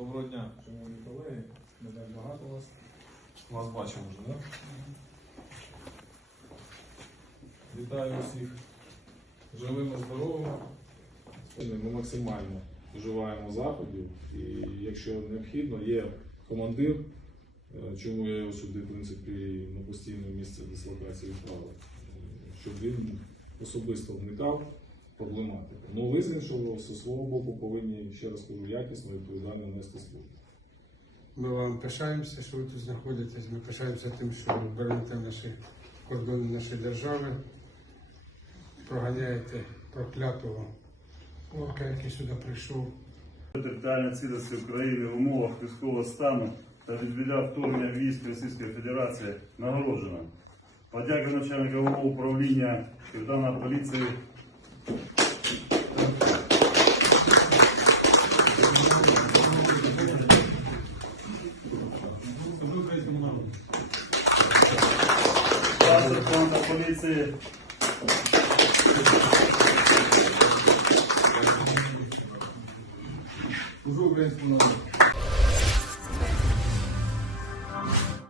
Доброго дня, шановні колеги. Не так багато вас. Вас бачимо вже, так? Вітаю усіх живими, здоровими. Ми максимально вживаємо заходів, і якщо необхідно, є командир, е, чому я його сюди, в принципі, на постійне місце дислокації відправив, е, щоб він особисто вникав в проблематику. Ну, ви з іншого, зі свого боку, повинні, ще раз кажу, якісно і відповідально нести службу. Ми вам пишаємося, що ви тут знаходитесь. Ми пишаємося тим, що ви берете наші кордони нашої держави, проганяєте проклятого орка, який сюди прийшов. Територіальної цілісності України в умовах військового стану та відвіля вторгнення військ Російської Федерації нагороджена. Подяка начальника управління Південної поліції поліції Служу українському народу.